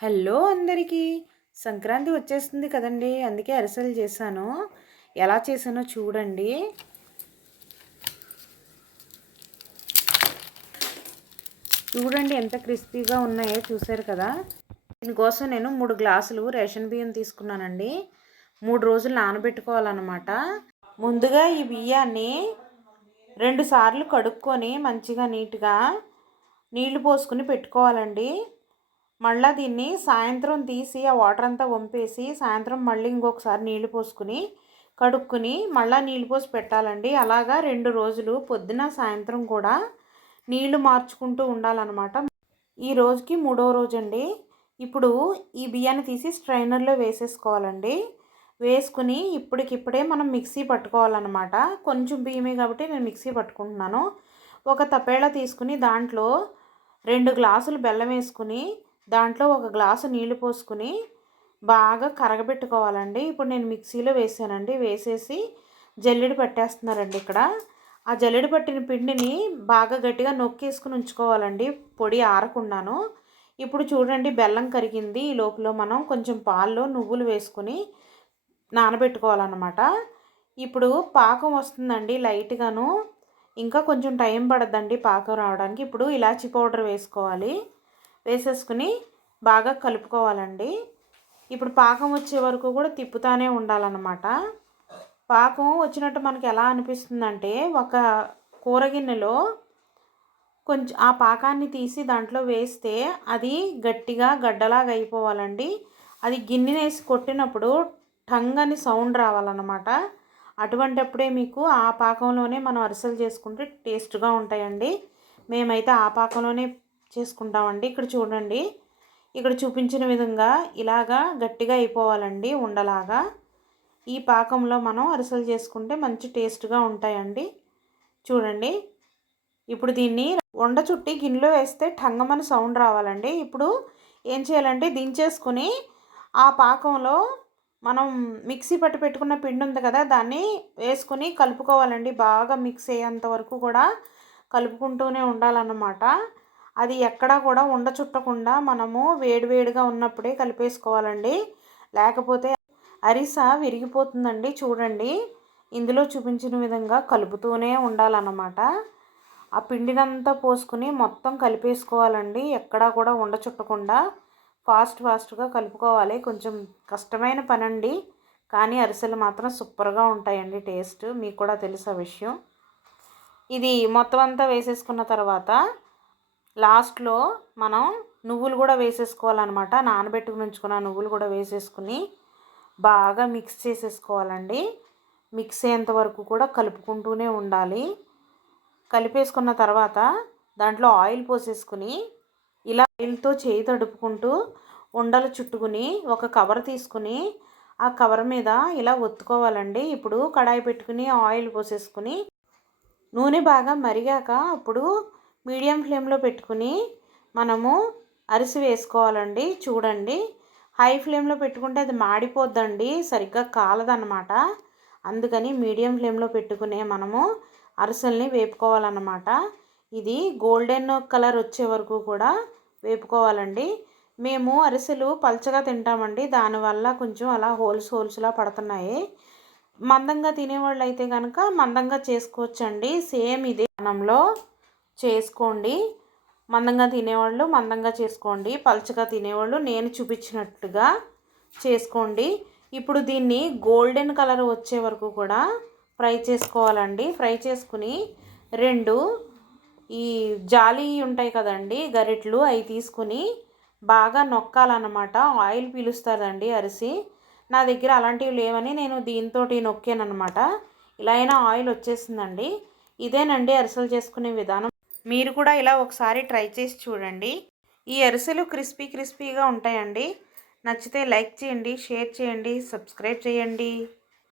Hello అందరికీ. సంక్రాంతి వచ్చేస్తుంది కదండీ! అందుకే అరిసెలు చేశాను. ఎలా చేశానో చూడండి. చూడండి ఎంత క్రిస్పీగా ఉన్నాయో, చూసారు కదా! దీనికోసం నేను 3 గ్లాసులు రేషన్ బియ్యం తీసుకున్నానండి. 3 రోజులు నానబెట్టుకోవాలన్నమాట. ముందుగా ఈ బియ్యాన్ని 2 సార్లు కడుక్కొని మంచిగా నీట్గా నీళ్లు పోసుకుని పెట్టుకోవాలండి. మళ్ళీ దీన్ని సాయంత్రం తీసి ఆ వాటర్ అంతా వంపేసి సాయంత్రం మళ్ళీ ఇంకొకసారి నీళ్లు పోసుకుని కడుక్కుని మళ్ళీ నీళ్లు పోసి పెట్టాలండి. అలాగా 2 రోజులు పొద్దున సాయంత్రం కూడా నీళ్లు మార్చుకుంటూ ఉండాలన్నమాట. ఈ రోజుకి 3వ రోజు అండి. ఇప్పుడు ఈ బియ్యాన్ని తీసి స్ట్రైనర్లో వేసేసుకోవాలండి. వేసుకుని ఇప్పటికిప్పుడే మనం మిక్సీ పట్టుకోవాలన్నమాట. కొంచెం బియ్యమే కాబట్టి నేను మిక్సీ పట్టుకుంటున్నాను. ఒక తపేళా తీసుకుని దాంట్లో 2 గ్లాసులు బెల్లం వేసుకుని దాంట్లో 1 గ్లాసు నీళ్లు పోసుకుని బాగా కరగబెట్టుకోవాలండి. ఇప్పుడు నేను మిక్సీలో వేసానండి. వేసేసి జల్లెడ పట్టేస్తున్నారండి ఇక్కడ. ఆ జల్లెడ పట్టిన పిండిని బాగా గట్టిగా నొక్కేసుకుని ఉంచుకోవాలండి, పొడి ఆరకుండాను. ఇప్పుడు చూడండి బెల్లం కరిగింది. ఈ లోపల మనం కొంచెం పాల్లో నువ్వులు వేసుకుని నానబెట్టుకోవాలన్నమాట. ఇప్పుడు పాకం వస్తుందండి లైట్గాను. ఇంకా కొంచెం టైం పడద్దండి పాకం రావడానికి. ఇప్పుడు ఇలాచీ పౌడర్ వేసుకోవాలి. వేసేసుకుని బాగా కలుపుకోవాలండి. ఇప్పుడు పాకం వచ్చే వరకు కూడా తిప్పుతానే ఉండాలన్నమాట. పాకం వచ్చినట్టు మనకి ఎలా అనిపిస్తుందంటే, ఒక కూర గిన్నెలో కొంచెం ఆ పాకాన్ని తీసి దాంట్లో వేస్తే అది గట్టిగా గడ్డలాగా అయిపోవాలండి. అది గిన్నెనేసి కొట్టినప్పుడు టంగ్ అని సౌండ్ రావాలన్నమాట. అటువంటప్పుడే మీకు ఆ పాకంలోనే మనం అరిసెలు చేసుకుంటే టేస్ట్గా ఉంటాయండి. మేమైతే ఆ పాకంలోనే చేసుకుంటామండి. ఇక్కడ చూడండి, ఇక్కడ చూపించిన విధంగా ఇలాగా గట్టిగా అయిపోవాలండి ఉండలాగా. ఈ పాకంలో మనం అరిసెలు చేసుకుంటే మంచి టేస్ట్గా ఉంటాయండి. చూడండి, ఇప్పుడు దీన్ని ఉండ చుట్టి గిన్నెలో వేస్తే టంగమని సౌండ్ రావాలండి. ఇప్పుడు ఏం చేయాలంటే దించేసుకుని ఆ పాకంలో మనం మిక్సీ పట్టి పెట్టుకున్న పిండి ఉంది కదా, దాన్ని వేసుకుని కలుపుకోవాలండి. బాగా మిక్స్ అయ్యేంత వరకు కూడా కలుపుకుంటూనే ఉండాలన్నమాట. అది ఎక్కడా కూడా ఉండ చుట్టకుండా మనము వేడివేడిగా ఉన్నప్పుడే కలిపేసుకోవాలండి. లేకపోతే అరిస విరిగిపోతుందండి. చూడండి, ఇందులో చూపించిన విధంగా కలుపుతూనే ఉండాలన్నమాట. ఆ పిండినంతా పోసుకుని మొత్తం కలిపేసుకోవాలండి. ఎక్కడా కూడా ఉండ చుట్టకుండా ఫాస్ట్గా కలుపుకోవాలి. కొంచెం కష్టమైన పని అండి, కానీ అరిసెలు మాత్రం సూపర్గా ఉంటాయండి. టేస్ట్ మీకు కూడా తెలుసు ఆ విషయం. ఇది మొత్తం అంతా వేసేసుకున్న తర్వాత లాస్ట్లో మనం నువ్వులు కూడా వేసేసుకోవాలన్నమాట. నానబెట్టుకుని ఉంచుకున్న నువ్వులు కూడా వేసేసుకుని బాగా మిక్స్ చేసేసుకోవాలండి. మిక్స్ అయ్యేంత వరకు కూడా కలుపుకుంటూనే ఉండాలి. కలిపేసుకున్న తర్వాత దాంట్లో ఆయిల్ పోసేసుకుని ఇలా ఆయిల్తో చేయి తడుపుకుంటూ ఉండలు చుట్టుకుని ఒక కవర్ తీసుకుని ఆ కవర్ మీద ఇలా ఒత్తుకోవాలండి. ఇప్పుడు కడాయి పెట్టుకుని ఆయిల్ పోసేసుకుని నూనె బాగా మరిగాక అప్పుడు మీడియం ఫ్లేమ్లో పెట్టుకుని మనము అరిసి వేసుకోవాలండి. చూడండి, హై ఫ్లేమ్లో పెట్టుకుంటే అది మాడిపోద్దండి, సరిగ్గా కాలదన్నమాట. అందుకని మీడియం ఫ్లేమ్లో పెట్టుకునే మనము అరిసెల్ని వేపుకోవాలన్నమాట. ఇది గోల్డెన్ కలర్ వచ్చే వరకు కూడా వేపుకోవాలండి. మేము అరిసెలు పల్చగా తింటామండి, దానివల్ల కొంచెం అలా హోల్స్లా పడుతున్నాయి. మందంగా తినేవాళ్ళు అయితే కనుక మందంగా చేసుకోవచ్చండి. సేమ్ ఇదే విధానంలో చేసుకోండి. మందంగా తినేవాళ్ళు మందంగా చేసుకోండి, పల్చగా తినేవాళ్ళు నేను చూపించినట్టుగా చేసుకోండి. ఇప్పుడు దీన్ని గోల్డెన్ కలర్ వచ్చే వరకు కూడా ఫ్రై చేసుకోవాలండి. ఫ్రై చేసుకుని 2 ఈ జాలి ఉంటాయి కదండి గరిట్లు, అవి తీసుకుని బాగా నొక్కాలన్నమాట. ఆయిల్ పీలుస్తుందండి అరిసి. నా దగ్గర అలాంటివి లేవని నేను దీంతో నొక్కానమాట. ఇలా అయినా ఆయిల్ వచ్చేసిందండి. ఇదేనండి అరిసెలు చేసుకునే విధానం. మీరు కూడా ఇలా ఒకసారి ట్రై చేసి చూడండి. ఈ అరిసెలు క్రిస్పీగా ఉంటాయండి. నచ్చితే లైక్ చేయండి, షేర్ చేయండి, సబ్స్క్రైబ్ చేయండి.